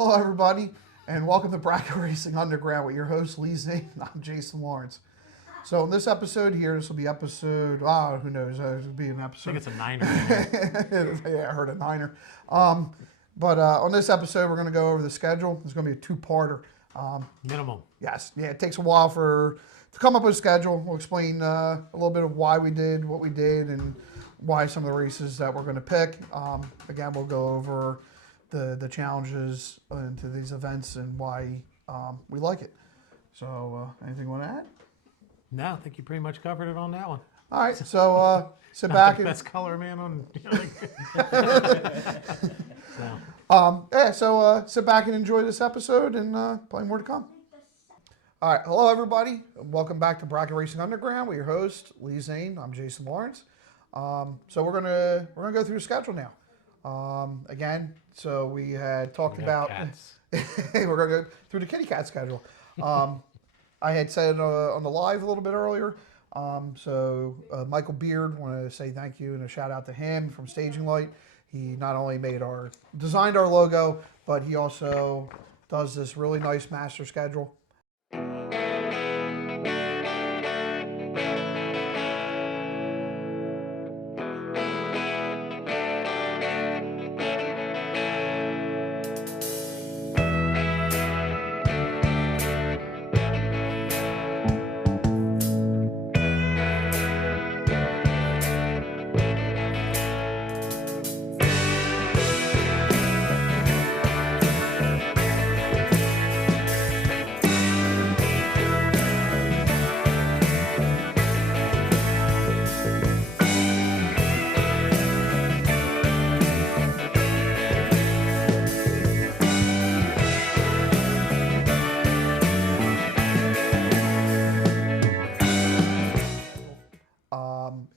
Hello, everybody, and welcome to Bracket Racing Underground with your host, Lee Zane. I'm Jason Lawrence. So, in this episode here, this will be episode, who knows, it'll be an I episode. think it's a niner. Yeah, I heard a niner. But on this episode, we're going to go over the schedule. It's going to be a two-parter. Minimum. Yes, yeah, it takes a while to come up with a schedule. We'll explain a little bit of why we did what we did and why some of the races that we're going to pick. Again, we'll go over the challenges into these events and why we like it. So, anything you want to add? No, I think you pretty much covered it on that one. All right, so sit Not back the and best color man on. sit back and enjoy this episode, and plenty more to come. All right, hello everybody. Welcome back to Bracket Racing Underground with your host Lee Zane. I'm Jason Lawrence. So we're gonna go through the schedule now. Again, so we had talked about Cats. we're gonna go through the kitty cat schedule. I had said on the live a little bit earlier. Michael Beard, want to say thank you and a shout out to him from Staging Light. He not only designed our logo, but he also does this really nice master schedule.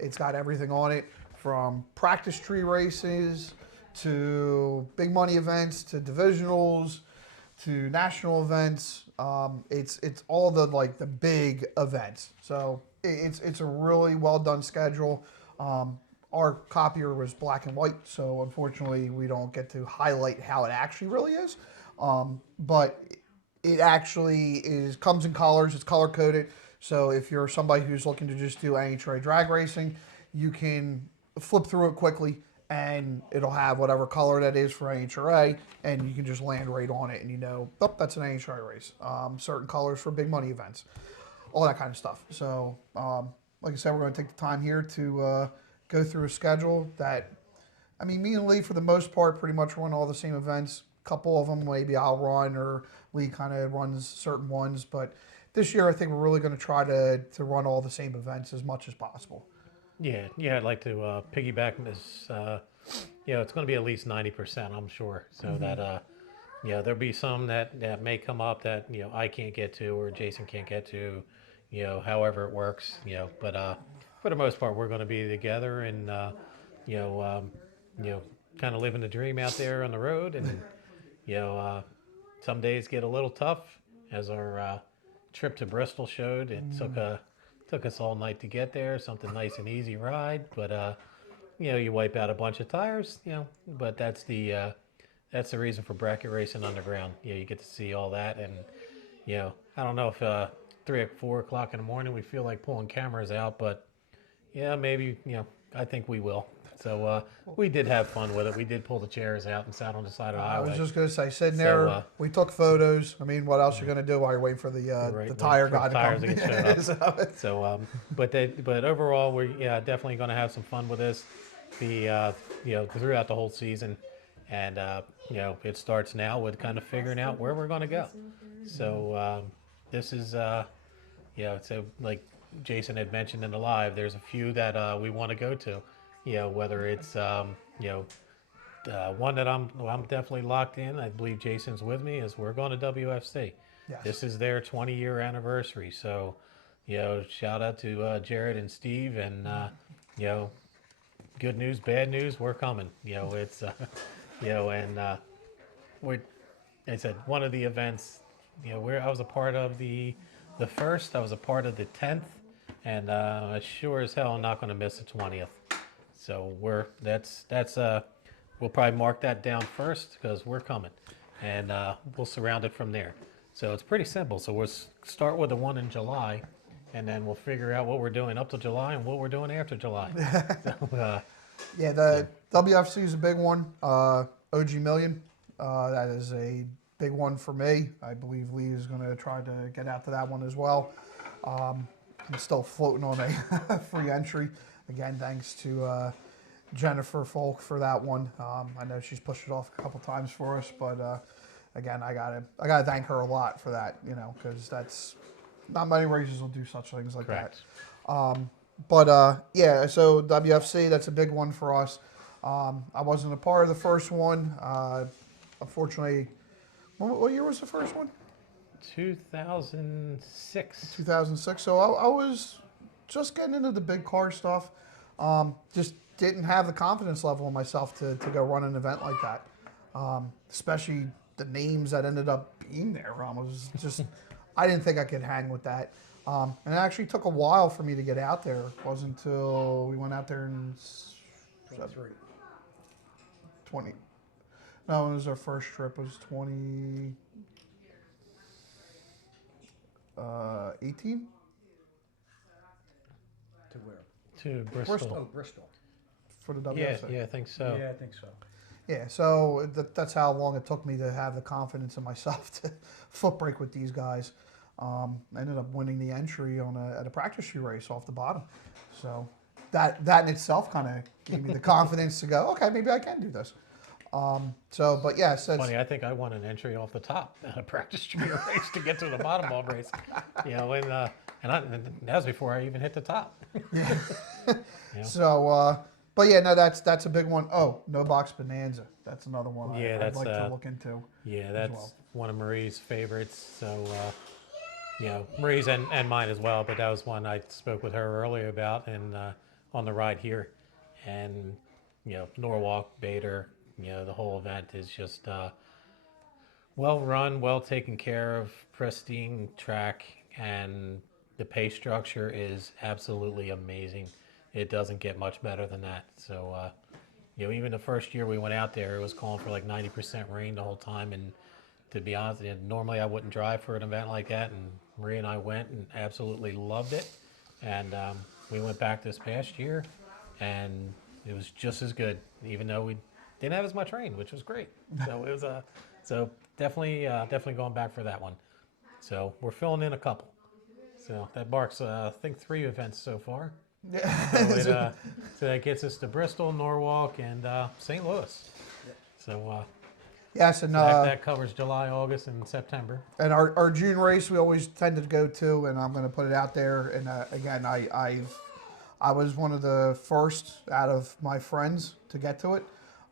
It's got everything on it from practice tree races to big money events to divisionals to national events. It's all the big events. So it's a really well done schedule. Our copier was black and white, so unfortunately we don't get to highlight how it actually really is. But it actually comes in colors. It's color coded. So if you're somebody who's looking to just do NHRA drag racing, you can flip through it quickly and it'll have whatever color that is for NHRA, and you can just land right on it and that's an NHRA race. Certain colors for big money events, all that kind of stuff. So like I said, we're going to take the time here to go through a schedule that, me and Lee for the most part pretty much run all the same events. A couple of them maybe I'll run or Lee kind of runs certain ones, but this year I think we're really going to try to run all the same events as much as possible. Yeah, I'd like to piggyback on this. It's going to be at least 90%, I'm sure. So that, there'll be some that may come up that I can't get to or Jason can't get to, however it works. But for the most part, we're going to be together and kind of living the dream out there on the road. And some days get a little tough, as our trip to Bristol showed. It took us all night to get there. Something nice and easy ride, but you wipe out a bunch of tires. But that's the reason for Bracket Racing Underground. You get to see all that, and I don't know if 3 or 4 o'clock in the morning we feel like pulling cameras out, but maybe I think we will. So we did have fun with it. We did pull the chairs out and sat on the side of the highway. I was just going to say, sitting there, we took photos. What else are you going to do while you're waiting for the tire guy to come? To get showed up. But overall, we're definitely going to have some fun with this. Throughout the whole season, and it starts now with kind of figuring out where we're going to go. So this is so like Jason had mentioned in the live, there's a few that we want to go to. Whether it's one that I'm definitely locked in. I believe Jason's with me. Is we're going to WFC. Yes. This is their 20-year anniversary. So, shout out to Jared and Steve, and good news, bad news, we're coming. It's and I said one of the events. Where I was a part of the first. I was a part of the 10th, and sure as hell I'm not going to miss the 20th. So we'll probably mark that down first because we're coming. and we'll surround it from there. So it's pretty simple. So we'll start with the one in July, and then we'll figure out what we're doing up to July and what we're doing after July. So, Yeah, the WFC is a big one. OG Million, that is a big one for me. I believe Lee is going to try to get out to that one as well. I'm still floating on a free entry. Again, thanks to Jennifer Folk for that one. I know she's pushed it off a couple times for us, but again, I gotta thank her a lot for that. You know, because that's not many races will do such things like correct. that. But yeah, so WFC, that's a big one for us. I wasn't a part of the first one. Unfortunately, what year was the first one? 2006. 2006. So I was just getting into the big car stuff. Just didn't have the confidence level in myself to go run an event like that. Especially the names that ended up being there. Was just, I didn't think I could hang with that. And it actually took a while for me to get out there. It wasn't until we went out there in 20. No, it was our first trip. It was 2018. To where? To Bristol. Oh, Bristol. For the Yeah, WFC. yeah, I think so. Yeah, I think so. Yeah, so that's how long it took me to have the confidence in myself to foot brake with these guys. I ended up winning the entry at a practice shoe race off the bottom. So that in itself kind of gave me the confidence to go, okay, maybe I can do this. But yeah, so Funny, I think I won an entry off the top at a practice tree race to get to the bottom ball race. You know, and that was before I even hit the top. yeah. Yeah. So, but yeah, no, that's a big one. Oh, No Box Bonanza. That's another one Yeah, I'd that's, like to look into. Yeah, that's well. one of Marie's favorites. So, you know, Marie's and mine as well. But that was one I spoke with her earlier about, and on the ride here, and you know, Norwalk, Bader, you know, the whole event is just well run, well taken care of, pristine track, and the pay structure is absolutely amazing. It doesn't get much better than that. So, you know, even the first year we went out there, it was calling for like 90% rain the whole time. And to be honest, normally I wouldn't drive for an event like that. And Marie and I went and absolutely loved it. And we went back this past year, and it was just as good, even though we didn't have as much rain, which was great. So it was so definitely going back for that one. So we're filling in a couple. So that marks I think 3 events so far. So that gets us to Bristol, Norwalk, and St. Louis. So Yes, and that covers July, August, and September. and our June race we always tended to go to, and I'm going to put it out there. And again, I was one of the first out of my friends to get to it.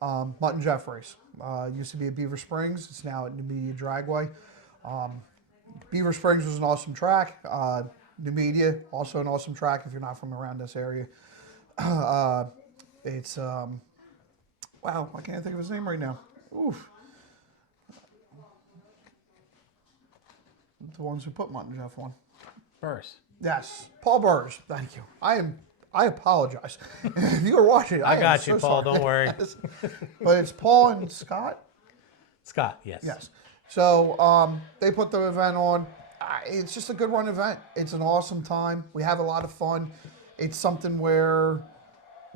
Mutt and Jeff race. Used to be at Beaver Springs. It's now at New Media Dragway. Beaver Springs was an awesome track. New Media, also an awesome track if you're not from around this area. It's, wow, I can't think of his name right now. Oof. The ones who put Mutt and Jeff on. Burrs. Yes, Paul Burrs. Thank you. I apologize. If you were watching, I am got so you, Paul. sorry. Don't worry. But it's Paul and Scott. Scott, yes. Yes. So they put the event on. It's just a good run event. It's an awesome time. We have a lot of fun. It's something where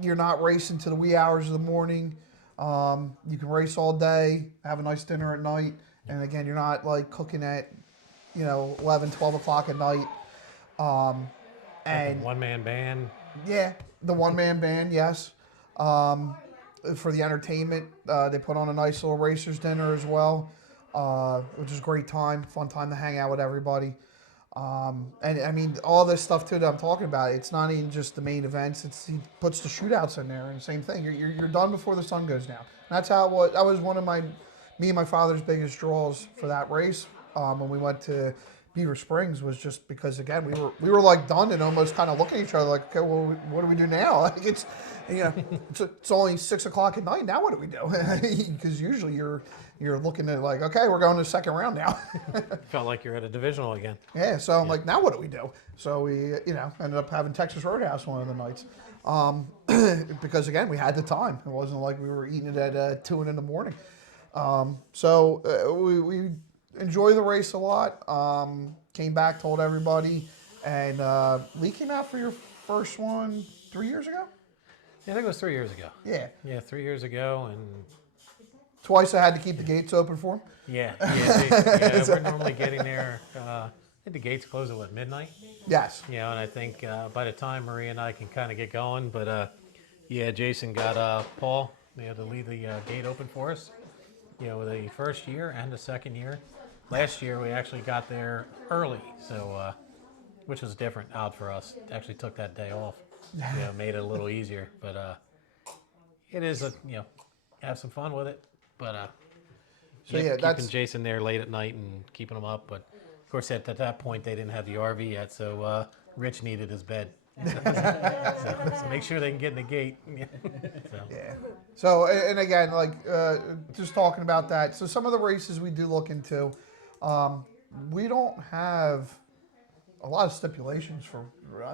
you're not racing to the wee hours of the morning. You can race all day, have a nice dinner at night, and again, you're not like cooking at 11, 12 o'clock at night. And One-man band. yeah, the one-man band, yes. For the entertainment, they put on a nice little racers dinner as well, which is a great time, fun time to hang out with everybody. And I mean, all this stuff too that I'm talking about, it's not even just the main events. He puts the shootouts in there, and the same thing. You're done before the sun goes down. And that's how that was one of me and my father's biggest draws for that race when we went to Beaver Springs, was just because again we were like done and almost kind of looking at each other like, okay, well, what do we do now? Like it's it's only 6 o'clock at night. Now what do we do? Because usually you're looking at like, okay, we're going to the second round now. Felt like you're at a divisional again. Yeah, so I'm like, now what do we do? So we, ended up having Texas Roadhouse one of the nights. Because again, we had the time. It wasn't like we were eating it at 2 in the morning. So we enjoy the race a lot. Came back, told everybody, and Lee came out for your first one 3 years ago. Yeah, I think it was 3 years ago. Yeah, Yeah, 3 years ago, and twice I had to keep the gates open for him. yeah, we're normally getting there. I think the gates close at what, midnight? Yes. You know, and I think by the time Maria and I can kind of get going, but yeah, Jason got Paul, to leave the gate open for us. You know, the first year and the second year. Last year we actually got there early, so which was different, odd for us. Actually took that day off. Made it a little easier, but it is have some fun with it. But So yep, yeah, keeping that's Jason there late at night and keeping him up. But of course, at that point, they didn't have the RV yet, so Rich needed his bed. So make sure they can get in the gate. So yeah. So and again, like just talking about that. So some of the races we do look into, we don't have a lot of stipulations for.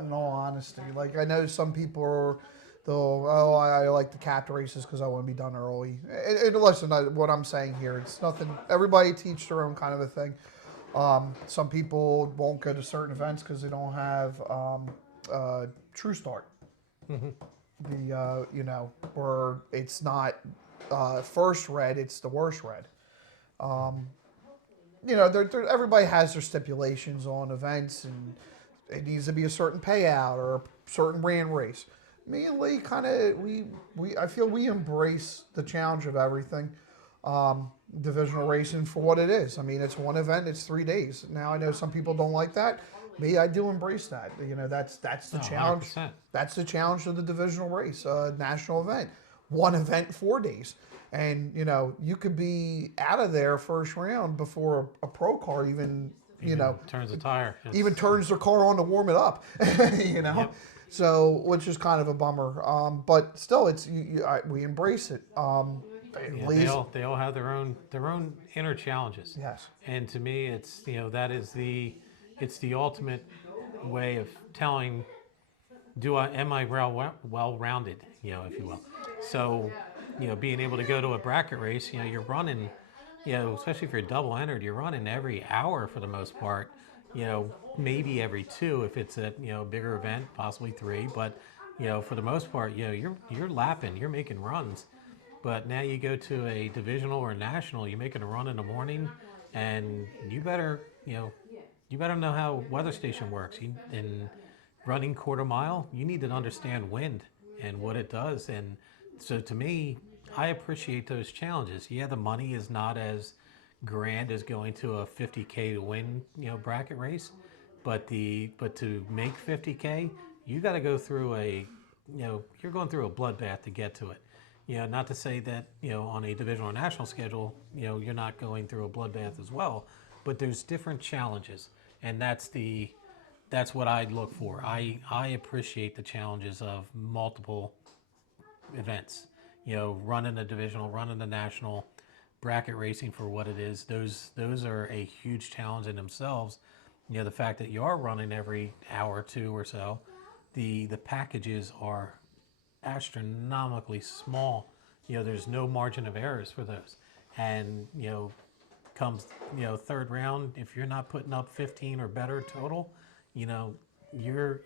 In all honesty, like I know some people are. I like the capped races because I want to be done early. And listen, what I'm saying here, it's nothing. Everybody teach their own kind of a thing. Some people won't go to certain events because they don't have True Start. Where it's not first red, it's the worst red. Everybody has their stipulations on events, and it needs to be a certain payout or a certain ran race. Me and Lee kind of I feel we embrace the challenge of everything. Divisional racing for what it is. I mean, it's one event, it's 3 days. Now I know some people don't like that. Me, I do embrace that. That's the challenge. 100%. That's the challenge of the divisional race, national event. One event, 4 days. And, you could be out of there first round before a pro car even turns a tire. even turns their car on to warm it up, Yep. So, which is kind of a bummer. But still, we embrace it. Yeah, they all have their own inner challenges. Yes. And to me, it's that is it's the ultimate way of telling, am I well rounded, if you will. So, being able to go to a bracket race, you're running, especially if you're double entered, you're running every hour for the most part. Maybe every two if it's a bigger event, possibly three. But for the most part, you're lapping, you're making runs. But now you go to a divisional or national, you're making a run in the morning, and you better know how weather station works. In running quarter mile, you need to understand wind and what it does. And so to me, I appreciate those challenges. Yeah, the money is not as grand as going to a 50K to win, bracket race, but to make 50K, you got to go through you're going through a bloodbath to get to it. Not to say that, on a divisional or national schedule, you're not going through a bloodbath as well, but there's different challenges, and that's what I look for. I appreciate the challenges of multiple events. Running a divisional, running the national, bracket racing for what it is. Those are a huge challenge in themselves. The fact that you are running every hour or two or so, the packages are astronomically small. There's no margin of errors for those. And comes third round, if you're not putting up 15 or better total, you're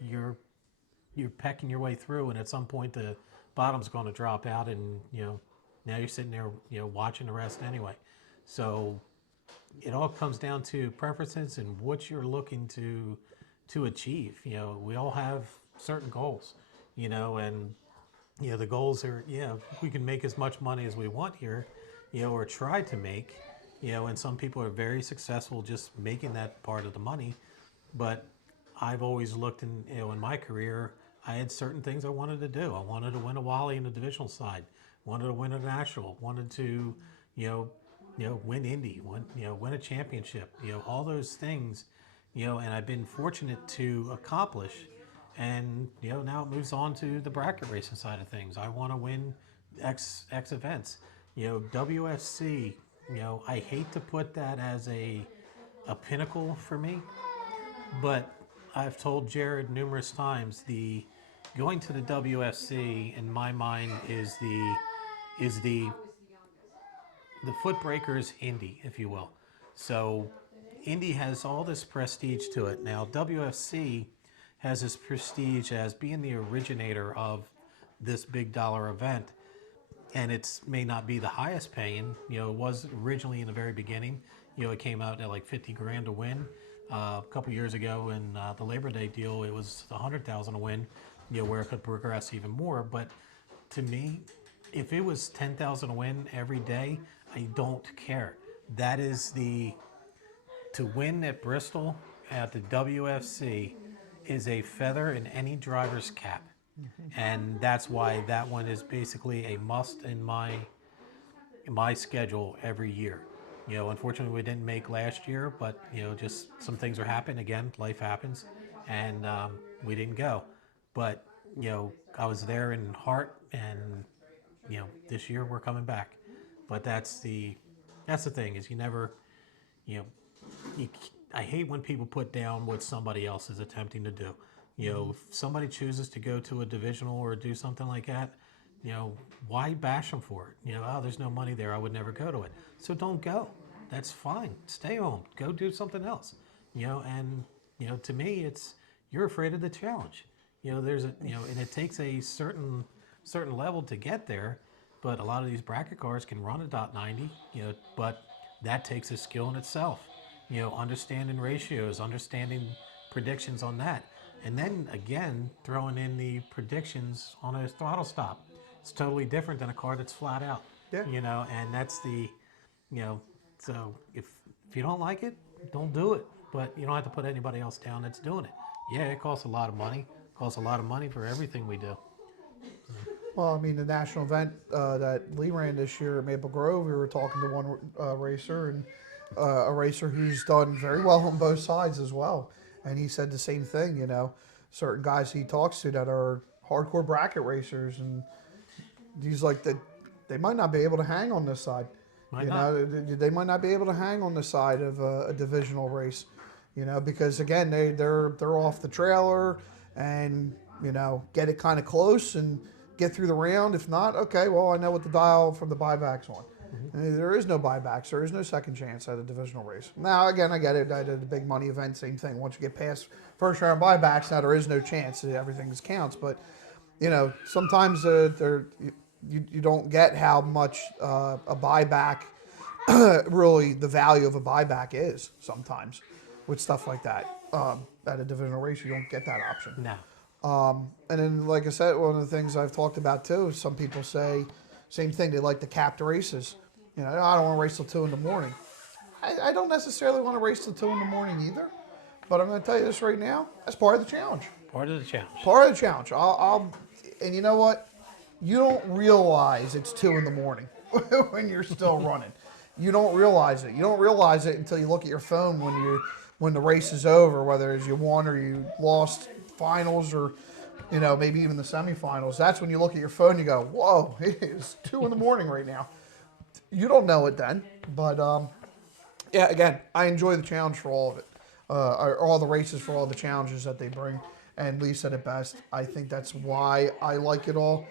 pecking your way through, and at some point the bottom's going to drop out, and now you're sitting there watching the rest anyway. So it all comes down to preferences and what you're looking to achieve. We all have certain goals, and the goals are, we can make as much money as we want here, or try to make, and some people are very successful just making that part of the money. But I've always looked in my career, I had certain things I wanted to do. I wanted to win a Wally in the divisional side, wanted to win a national, wanted to, win Indy, win a championship, all those things, and I've been fortunate to accomplish. And now it moves on to the bracket racing side of things. I want to win X events. WFC. I hate to put that as a pinnacle for me, but I've told Jared numerous times going to the WFC in my mind is the the foot breaker is Indy, if you will. So Indy has all this prestige to it. Now WFC has this prestige as being the originator of this big dollar event, and it's may not be the highest paying. It was originally in the very beginning. It came out at like 50 grand to win. A couple years ago in the Labor Day deal, it was 100,000 to win. Where it could progress even more. But to me, if it was 10,000 to win every day, I don't care. That is to win at Bristol at the WFC is a feather in any driver's cap. And that's why that one is basically a must in my schedule every year. Unfortunately, we didn't make last year, but just some things are happening. Again, life happens, and we didn't go. But I was there in heart, and this year we're coming back. But that's the thing is you never, I hate when people put down what somebody else is attempting to do. If somebody chooses to go to a divisional or do something like that, why bash them for it? Oh, there's no money there. I would never go to it. So don't go. That's fine. Stay home. Go do something else. And to me, it's you're afraid of the challenge. There's and it takes a certain level to get there. But a lot of these bracket cars can run a .90. But that takes a skill in itself. Understanding ratios, understanding predictions on that. And then again, throwing in the predictions on a throttle stop. It's totally different than a car that's flat out. Yeah. And that's the, so if you don't like it, don't do it. But you don't have to put anybody else down that's doing it. Yeah, it costs a lot of money. It costs a lot of money for everything we do. Well, I mean, the national event that Lee ran this year at Maple Grove, we were talking to one racer, and a racer who's done very well on both sides as well. And he said the same thing, certain guys he talks to that are hardcore bracket racers, and he's like, that they might not be able to hang on this side. They might not be able to hang on the side of a divisional race, because again, they're off the trailer and, get it kind of close and get through the round. If not, okay, well, I know what the dial from the buybacks on. Mm-hmm. There is no buybacks. There is no second chance at a divisional race. Now, again, I get it. I did a big money event, same thing. Once you get past first round buybacks, now there is no chance. Everything just counts. But, sometimes you don't get how much a buyback, really the value of a buyback is sometimes with stuff like that. At a divisional race, you don't get that option. No. And then, like I said, one of the things I've talked about too is some people say, same thing, they like the capped races. I don't want to race till 2 in the morning. I don't necessarily want to race till 2 in the morning either. But I'm going to tell you this right now, that's part of the challenge. Part of the challenge. Part of the challenge. And you know what? You don't realize it's 2 in the morning when you're still running. You don't realize it. You don't realize it until you look at your phone when the race is over, whether it's you won or you lost finals or maybe even the semifinals. That's when you look at your phone and you go, whoa, it is 2 in the morning right now. You don't know it then. But yeah, again, I enjoy the challenge for all of it. All the races for all the challenges that they bring. And Lee said it best. I think that's why I like it all,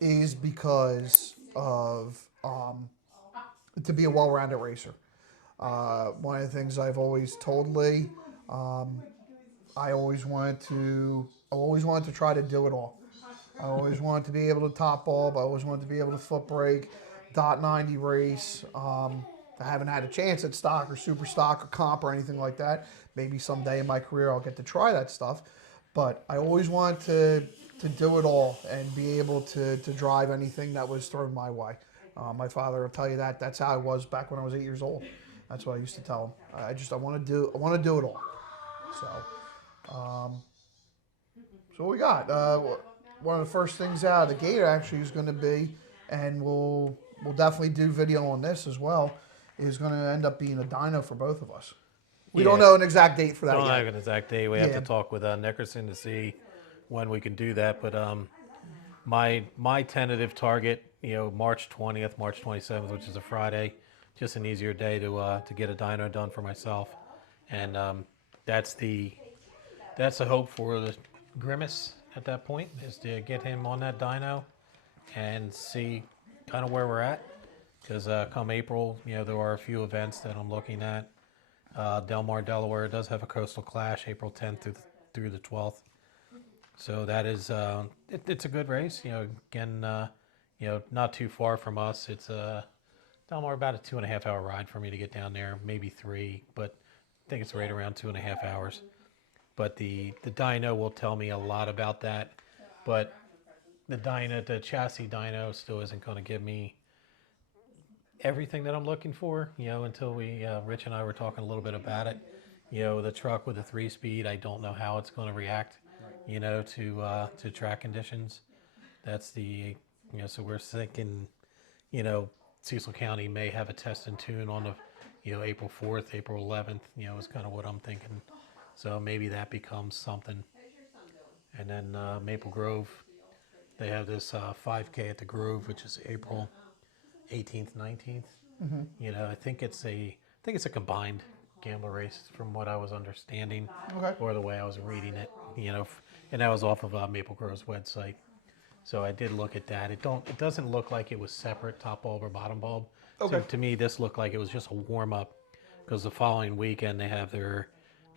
is because of to be a well-rounded racer. One of the things I've always told Lee, I always wanted to try to do it all. I always wanted to be able to top bulb. I always wanted to be able to foot brake, .90 race. I haven't had a chance at stock or super stock or comp or anything like that. Maybe someday in my career I'll get to try that stuff. But I always wanted to do it all and be able to drive anything that was thrown my way. My father will tell you that. That's how I was back when I was 8 years old. That's what I used to tell him. I want to do it all. So, so what we got? One of the first things out of the gate actually is going to be, and we'll definitely do video on this as well, is going to end up being a dyno for both of us. We don't know an exact date for that Don't yet. have an exact date. We have to talk with Nickerson to see when we can do that. But my tentative target, March 20th, March 27th, which is a Friday, just an easier day to get a dyno done for myself, and that's the hope for the Grimace at that point, is to get him on that dyno and see kind of where we're at. because come April, there are a few events that I'm looking at. Del Mar, Delaware does have a Coastal Clash April 10th through the 12th. So that is it's a good race. Again, not too far from us. It's Del Mar about a 2.5 hour ride for me to get down there, maybe 3, but I think it's right around 2.5 hours. But the dyno will tell me a lot about that. But the chassis dyno still isn't going to give me everything that I'm looking for, until Rich and I were talking a little bit about it. The truck with the 3-speed, I don't know how it's going to react, to track conditions. That's so we're thinking, Cecil County may have a test and tune on the, April 4th, April 11th, is kind of what I'm thinking. So maybe that becomes something. And then Maple Grove, they have this 5K at the Grove, which is April 18th, 19th. I think it's a combined gambler race from what I was understanding, Okay. or the way I was reading it. And that was off of Maple Grove's website. So I did look at that. It doesn't look like it was separate, top bulb or bottom bulb. Okay. So to me, this looked like it was just a warm up, because the following weekend they have their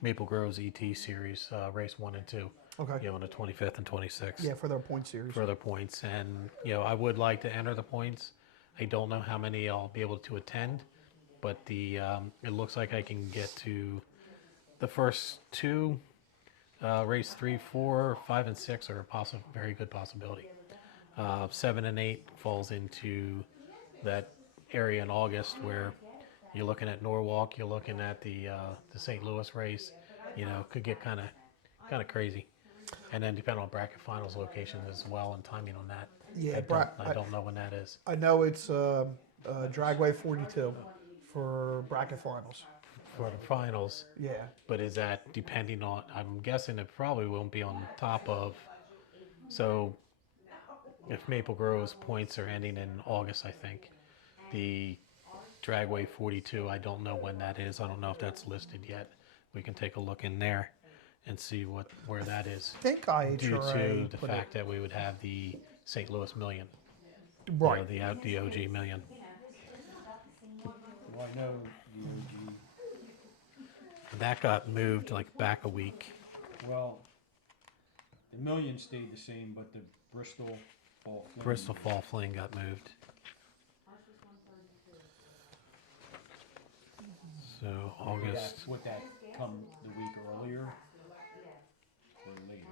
Maple Grove's ET series, race 1 and 2. Okay. On the 25th and 26th. Yeah, for their point series. For their points, and I would like to enter the points. I don't know how many I'll be able to attend, but it looks like I can get to the first 2. Race 3, 4, 5, and 6 are a very good possibility. 7 and 8 falls into that area in August where you're looking at Norwalk, you're looking at the St. Louis race. Could get kind of crazy. And then depending on bracket finals location as well and timing on that. Yeah, I don't know when that is. I know it's Dragway 42 for bracket finals. For the finals. Yeah. But is that depending on, I'm guessing it probably won't be on top of, so if Maple Grove's points are ending in August, I think, the Dragway 42, I don't know when that is. I don't know if that's listed yet. We can take a look in there and see where that is. I think Due IHRA to the fact that we would have the St. Louis Million. right. The OG Million. Well, I know the OG, That got moved like back a week. well, the million stayed the same, but the Bristol Fall Flame. Bristol Fall Fling got moved. So August. Would that come the week earlier or later?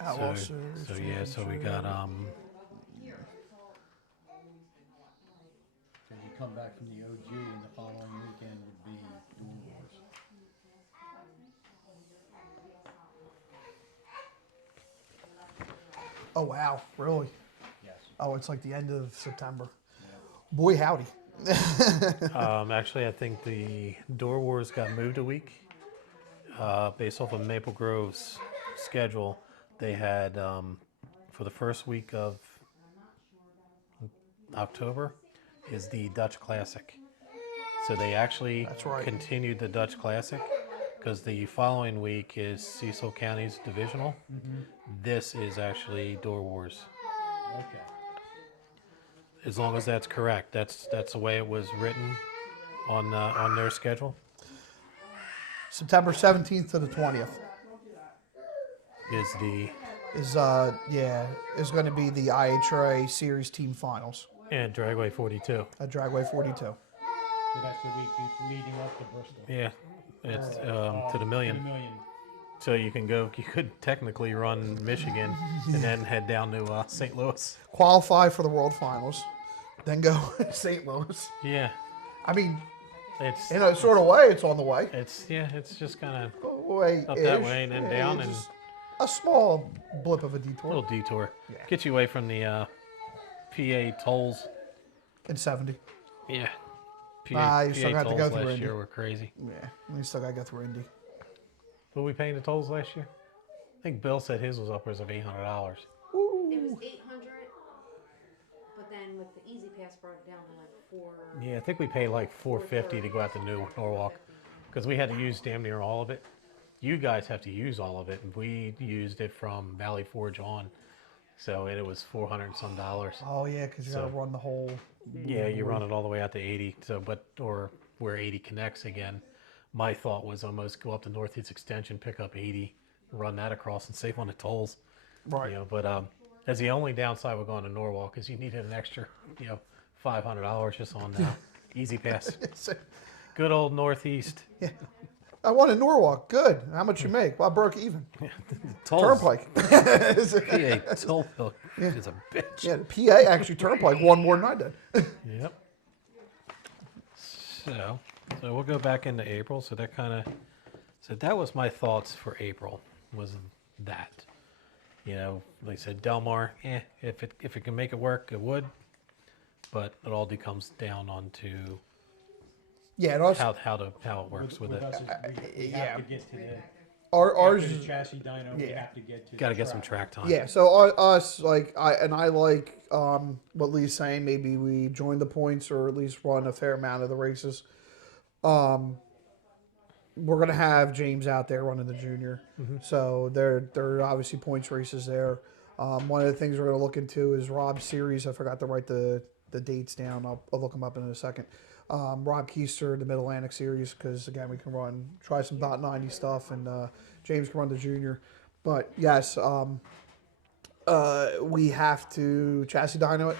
Outlaw So Series, yeah, so we got So you come back from the OG and the following weekend would be Dual Wars. Oh wow, really? Yes. Oh, it's like the end of September. Boy, howdy. actually I think the Door Wars got moved a week. Based off of Maple Grove's schedule, they had for the first week of October is the Dutch Classic. So they actually That's right. continued the Dutch Classic, because the following week is Cecil County's divisional. This is actually Door Wars. Okay. As long as that's correct, that's the way it was written on their schedule. September 17th to the 20th Is the is going to be the IHRA Series Team Finals and Dragway 42. at Dragway 42. So that's the week leading up to Bristol. Yeah, it's to the To the million. million. So you could technically run Michigan and then head down to St. Louis. Qualify for the World Finals, then go to St. Louis. Yeah, I mean, it's in a sort of way, it's on the way. it's just kind of Way up that way and then down and just a small blip of a a detour. little detour. Yeah. Get you away from the PA tolls. In 70. Yeah. You still got to go tolls through last Indy. year were crazy. Yeah, we still got to go through Indy. What were we paying the tolls last year? I think Bill said his was upwards of $800. It was 800, but then with the Easy Pass brought it down to like 4. Yeah, I think we paid like $450 to go out to New Norwalk, because we had to use damn near all of it. you guys have to use all of it. And we used it from Valley Forge on. So it was $400 and some. Oh yeah, because you gotta So- run the whole. Yeah, you run it all the way out to 80. So, or where 80 connects again. My thought was almost go up to Northeast Extension, pick up 80, run that across, and save on the tolls. Right. You know, but that's the only downside with going to Norwalk is you needed an extra, $500 just on Easy Pass. Good old Northeast I won in Norwalk. Good. How much you make? Well, I broke even. tolls. Turnpike. PA toll bill is a bitch. Yeah, the PA actually Turnpike won more than I did. Yep. So we'll go back into April. So that was my thoughts for April. Was that, like I said, Del Mar. If it can make it work, it would. But it all comes down onto Yeah, and us, how it works with it. us, we yeah. have to get to the, ours after the is chassis dyno, we yeah. have to get to. Got to the get some track. track time. yeah. So us like I like what Lee's saying. Maybe we join the points or at least run a fair amount of the races. We're gonna have James out there running the junior, so there are obviously points races there. One of the things we're gonna look into is Rob's series. I forgot to write the dates down. I'll look them up in a second. Rob Keister, the Mid Atlantic Series, because again we can try some .90 stuff, and James can run the junior. But yes, we have to chassis dyno it,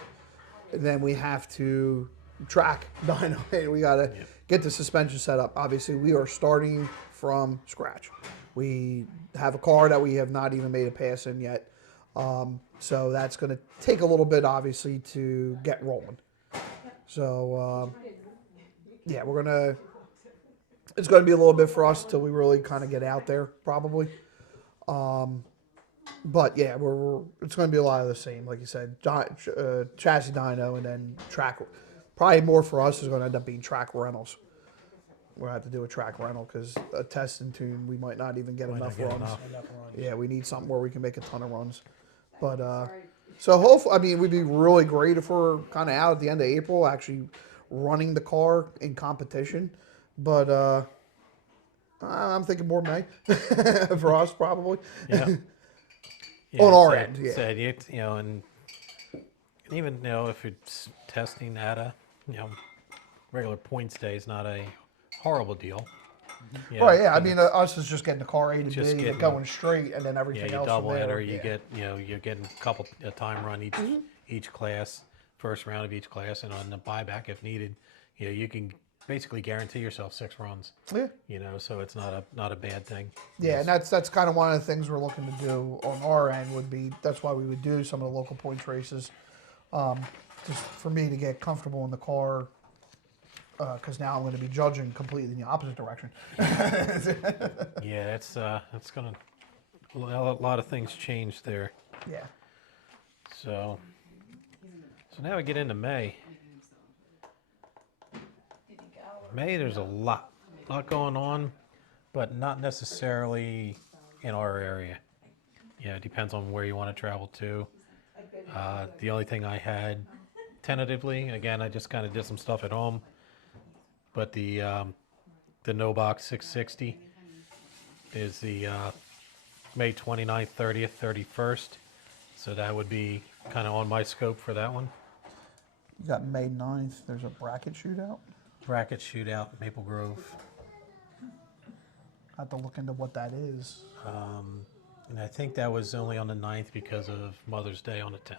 and then we have to track dyno it. We gotta get the suspension set up. Obviously, we are starting from scratch. We have a car that we have not even made a pass in yet. So that's going to take a little bit, obviously, to get rolling. So, yeah, it's going to be a little bit for us till we really kind of get out there, probably. But yeah, it's going to be a lot of the same, like you said, chassis dyno and then track. Probably more for us is going to end up being track rentals. We'll have to do a track rental because a test and tune, we might not even get Might not enough get runs. enough. Yeah, we need something where we can make a ton of runs. But so hopefully, I mean, we'd be really great if we're kind of out at the end of April, actually running the car in competition. But I'm thinking more May for us, probably. Yeah. On our said- end, yeah. Said and even if it's testing at a regular points day is not a horrible deal. You know, Right, yeah. I 'cause mean, it's- us is just getting the car A to Just B, getting- going straight, and then yeah, everything you else double from there. enter. You yeah. get you're getting a time run each class, first round of each class, and on the buyback if needed, you can basically guarantee yourself 6 runs. Yeah. So it's not a bad thing. Yeah, and that's kind of one of the things we're looking to do on our end would be that's why we would do some of the local points races, just for me to get comfortable in the car, because now I'm going to be judging completely in the opposite direction. Yeah, that's gonna a lot of things change there. Yeah. So now we get into May. May, there's a lot going on, but not necessarily in our area. Yeah, it depends on where you want to travel to. The only thing I had tentatively, again, I just kind of did some stuff at home, but the No Box 660 is the May 29th, 30th, 31st. So that would be kind of on my scope for that one. You got May 9th. There's a bracket shootout. Bracket shootout, Maple Grove. I have to look into what that is. And I think that was only on the 9th because of Mother's Day on the 10th.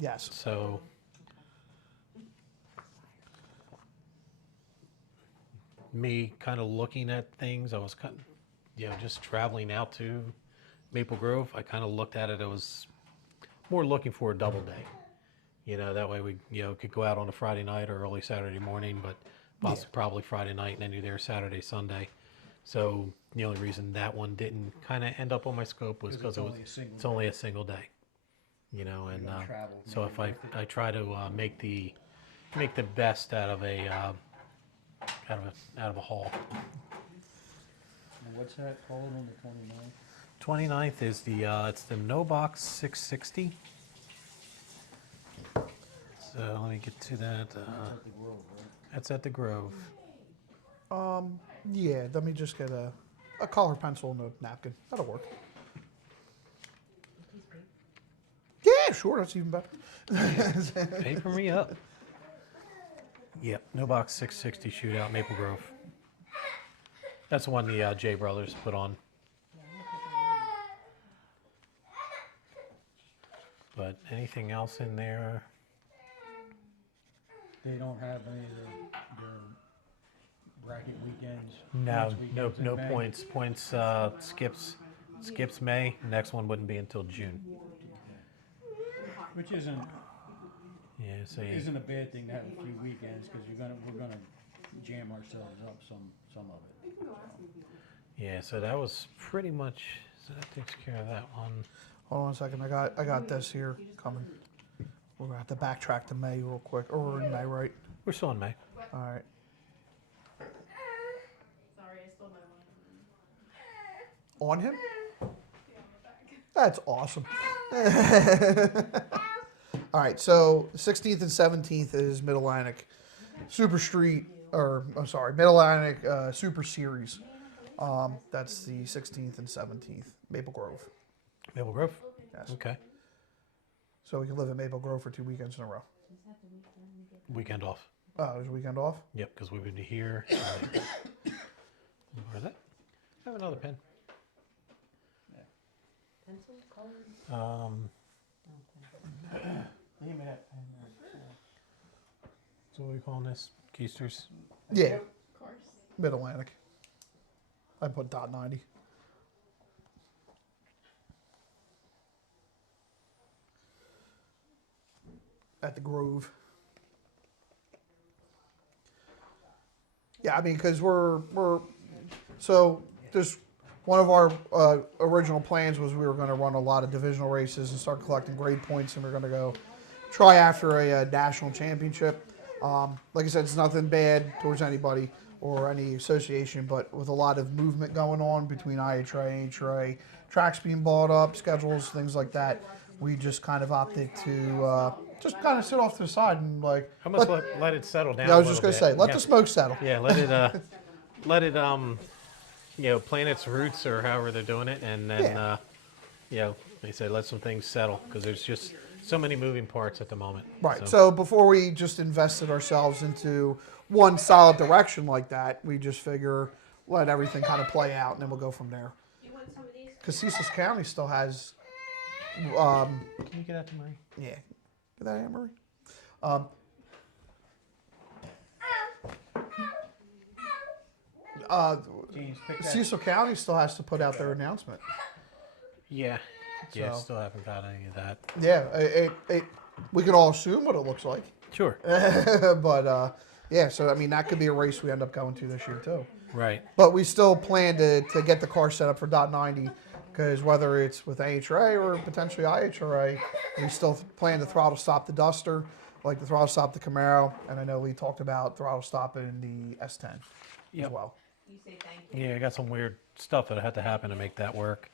Yes. So me kind of looking at things, I was kind of, just traveling out to Maple Grove. I kind of looked at it. I was more looking for a double day. That way we, could go out on a Friday night or early Saturday morning, but probably Friday night and then you're there Saturday, Sunday. So the only reason that one didn't kind of end up on my scope was because it's only a single day. And gotta travel, so make if it I try to make the best out of a haul. And what's that called on the 29th? 29th is it's the No Box 660. So let me get to that. That's at the Grove, right? That's at the Grove. Yeah. Let me just get a. a color pencil and a napkin. That'll work. Yeah, sure. That's even better. Paper me up. Yep, No Box 660 Shootout, Maple Grove. That's the one the J Brothers put on. But anything else in there? They don't have any of their bracket weekends. No, points weekends in no May? points. Points skips May. Next one wouldn't be until June. Which isn't Yeah, so you, isn't a bad thing to have a few weekends because we're gonna jam ourselves up some of it. yeah, so that was pretty much. So that takes care of that one. Hold on a second. I got this here coming. We're gonna have to backtrack to May real quick. Or we're in May, right? We're still in May. All right. Sorry, I stole my one. On him? That's awesome. All right, so 16th and 17th is Mid Atlantic Super Street, or I'm sorry, Mid Atlantic Super Series. That's the 16th and 17th, Maple Grove. Maple Grove. Yes. Okay. So we can live in Maple Grove for 2 weekends in a row. Weekend off. Oh, there's a weekend off? Yep, because we would be here. Where's that? I have another pen. Pencil, color. Name of that pen there. So what are we calling this? Keisters? Yeah, Of course. Mid Atlantic. I put .90. At the Grove. Yeah, I mean, because we're so there's one of our original plans was we were going to run a lot of divisional races and start collecting grade points, and we're going to go try after a national championship. Like I said, it's nothing bad towards anybody or any association, but with a lot of movement going on between IHRA, HRA, tracks being bought up, schedules, things like that, we just kind of opted to just kind of sit off to the side and like. How much let it settle down? Yeah, I was a just little gonna bit. say, let Yeah. the smoke settle. Yeah, let it plant its roots or however they're doing it, and then they say let some things settle because there's just so many moving parts at the moment. Right. So before we just invested ourselves into one solid direction like that, we just figure let everything kind of play out, and then we'll go from there. You want some of these? Because Cecil County still has, Can you get out to Marie? yeah, get that, Anne Marie. James, pick that. Cecil County still has to put out their announcement. Yeah. Yeah, So- still haven't got any of that. Yeah, we can all assume what it looks like, Sure. but yeah. So I mean, that could be a race we end up going to this year too. Right. But we still plan to get the car set up for .90 because whether it's with AHRA or potentially IHRA, we still plan to throttle stop the Duster, like the throttle stop the Camaro, and I know we talked about throttle stopping the S10 as Yep. well. You say thank you. Yeah, I got some weird stuff that had to happen to make that work.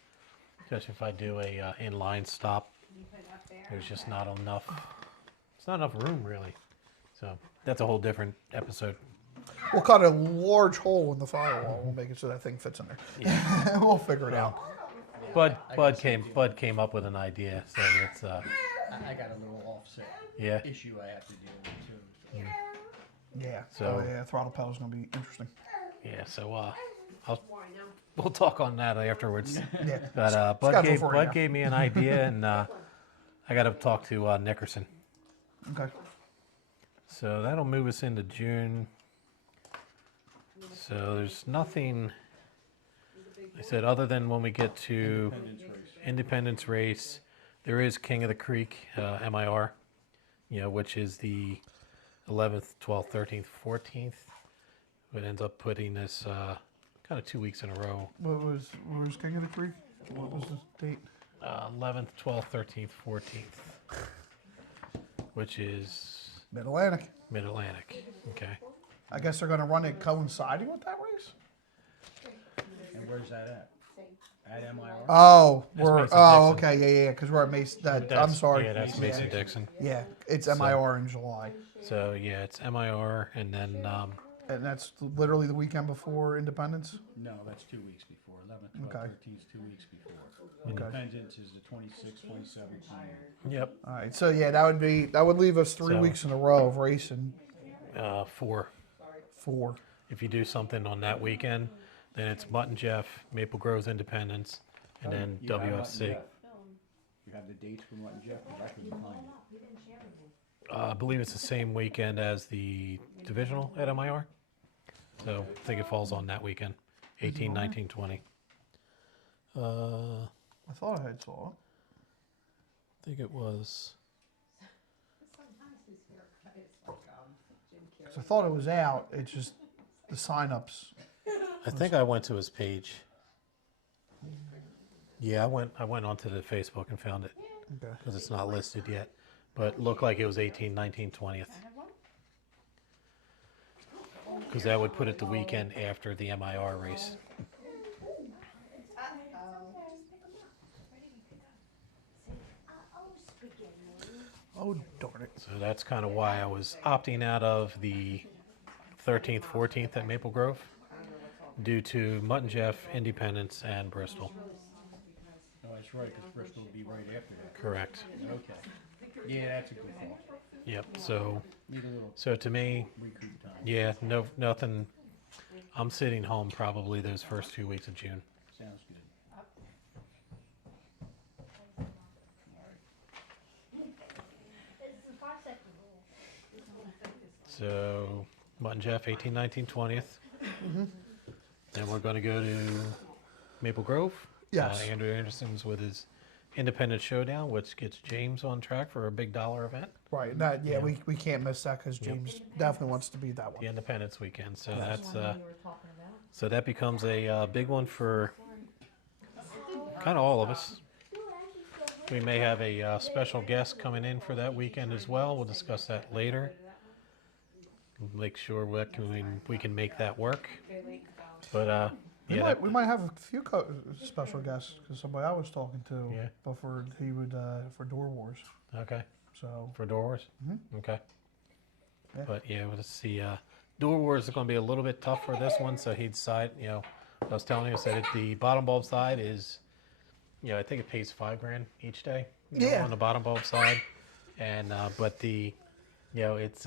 Especially if I do a inline stop, You put it up there. there's just not enough. It's not enough room really. So that's a whole different episode. We'll cut a large hole in the firewall. We'll make it so that thing fits in there. Yeah. We'll figure it out. Bud came up with an idea, so it's I got a little offset yeah. issue I have to deal with too. So. Yeah. So- Oh, yeah, throttle pedal's gonna be interesting. Yeah, so Why now? we'll talk on that afterwards. Yeah. But Schedule Bud for you now. gave me an idea, and I got to talk to Nickerson. Okay. So that'll move us into June. So there's nothing. I said other than when we get to Independence Race, there is King of the Creek MIR, which is the 11th, 12th, 13th, 14th. It ends up putting this kind of 2 weeks in a row. What was King of the Creek? What was the date? 11th, 12th, 13th, 14th, which is Mid Atlantic. Mid-Atlantic. Okay. I guess they're gonna run it coinciding with that race. And where's that at? At MIR? Oh, That's we're Mason okay, Dixon. yeah, because we're at Mason. I'm That's- sorry. Yeah, that's Mason Dixon. Yeah, it's MIR in July, So yeah, it's MIR, and then and that's literally the weekend before Independence. No, that's 2 weeks before 11th, 12th, Okay. 13th, 2 weeks before. Okay. Independence is the 26th, 27th, 28th. Yep. All right. So yeah, that would leave us 3 So- weeks in a row of racing. 4. 4. If you do something on that weekend, then it's Mutt and Jeff, Maple Grove's Independence, and then You have Mutt and WFC. Jeff. You have the dates for Mutt and Jeff, 'cause I couldn't find it. I believe it's the same weekend as the divisional at MIR. So I think it falls on that weekend, 18, 19, 20. I I thought I had saw it. think it was. Sometimes his haircut is like Jim Carrey. 'Cause I thought it was out. It's just the sign-ups. I think I went to his page. Yeah, I went onto the Facebook and found it Okay. because it's not listed yet, but it looked like it was 18, 19, 20th. Because that would put it the weekend after the MIR race. Oh darn it. So that's kind of why I was opting out of the 13th, 14th at Maple Grove due to Mutt and Jeff, Independence, and Bristol. Oh, that's right, because Bristol would be right after that. Correct. Okay. Yeah, that's a good call. Yep. So, Need a little so to me, recoup time. yeah, nothing. I'm sitting home probably those first 2 weeks of June. Sounds good. So Mutt and Jeff, 18, 19, 20th. Then we're going to go to Maple Grove. Yes. Andrew Anderson's with his Independent Showdown, which gets James on track for a big dollar event, Right. That Yeah. we can't miss that because James definitely wants to be that the one. Independence weekend. So that's so that becomes a big one for kind of all of us. We may have a special guest coming in for that weekend as well. We'll discuss that later. Make sure we can make that work. But We might have a few special guests because somebody I was talking to Yeah. before he would for Door Wars. okay. So For Door Wars? Okay. Yeah. But yeah, let's see. Door Wars is going to be a little bit tough for this one, so he'd decide, I was telling you, I said the bottom bulb side is, I think it pays $5,000 each day. Yeah. On the bottom bulb side. And, but it's,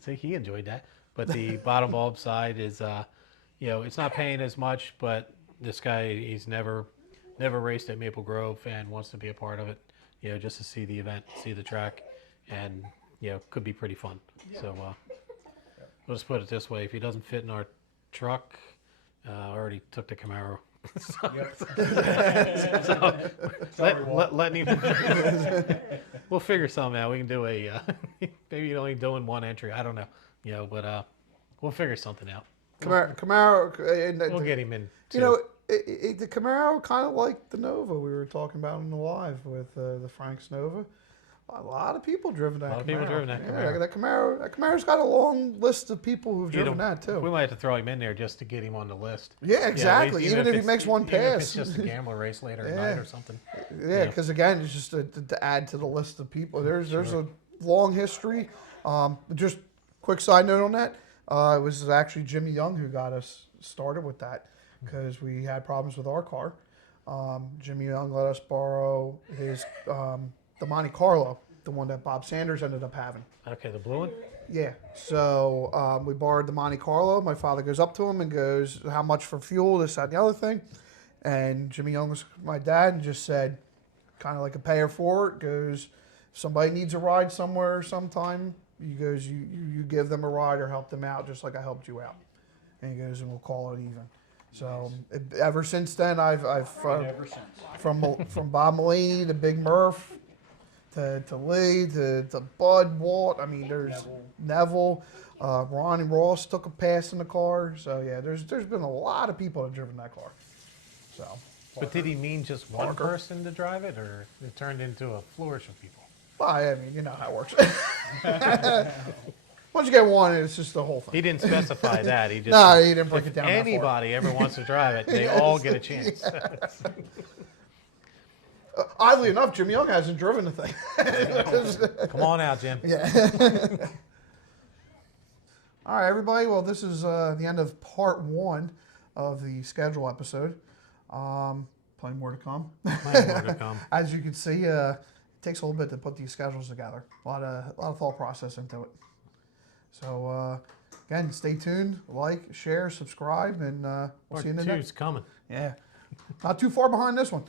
see, he enjoyed that. But the bottom bulb side is, it's not paying as much, but this guy, he's never raced at Maple Grove and wants to be a part of it, just to see the event, see the track, and, could be pretty fun. So, we'll just put it this way. If he doesn't fit in our truck, I already took the Camaro. Letting him. We'll figure something out. We can do maybe only doing one entry. I don't know. But we'll figure something out. Camaro, and We'll get him in. you know, the Camaro kind of like the Nova we were talking about in the live with the Frank's Nova. A lot of people driven that. A lot of people driven that Yeah, Camaro. that Camaro's got a long list of people who've driven that too. We might have to throw him in there just to get him on the list. Yeah, exactly. Even if he it's- makes one even if it's pass. just a gambler race later at Yeah. night or something. Yeah, because again, it's just to add to the list of people. There's a long history. Just quick side note on that. It was actually Jimmy Young who got us started with that because we had problems with our car. Jimmy Young let us borrow his the Monte Carlo, the one that Bob Sanders ended up having. Okay, the blue one. Yeah. So we borrowed the Monte Carlo. My father goes up to him and goes, "How much for fuel? This, that, and the other thing." And Jimmy Young was my dad and just said, kind of like a payer for it, goes, "If somebody needs a ride somewhere sometime, you give them a ride or help them out just like I helped you out." And he goes, "And we'll call it even." So ever since then, I've Ever since. from Bob Mulaney to Big Murph to Lee to Bud Walt. I mean, there's Neville, Ronnie Ross took a pass in the car. So yeah, there's been a lot of people that have driven that car. So But did he mean just one person to drive it, or it turned into a flourish of people? well, I mean, you know how it works. Once you get one, it's just the whole thing. He didn't specify that. He just No, he didn't break if it down that far. anybody ever wants to drive it, they all get a chance. Oddly enough, Jimmy Young hasn't driven the thing. Come on out, Jim. All right, everybody. Well, this is the end of part one of the schedule episode. Plenty more to come. Plenty more to come. As you can see, it takes a little bit to put these schedules together. A lot of thought process into it. So again, stay tuned, like, share, subscribe, and we'll Part see you in the two's next. coming. Yeah, not too far behind this one.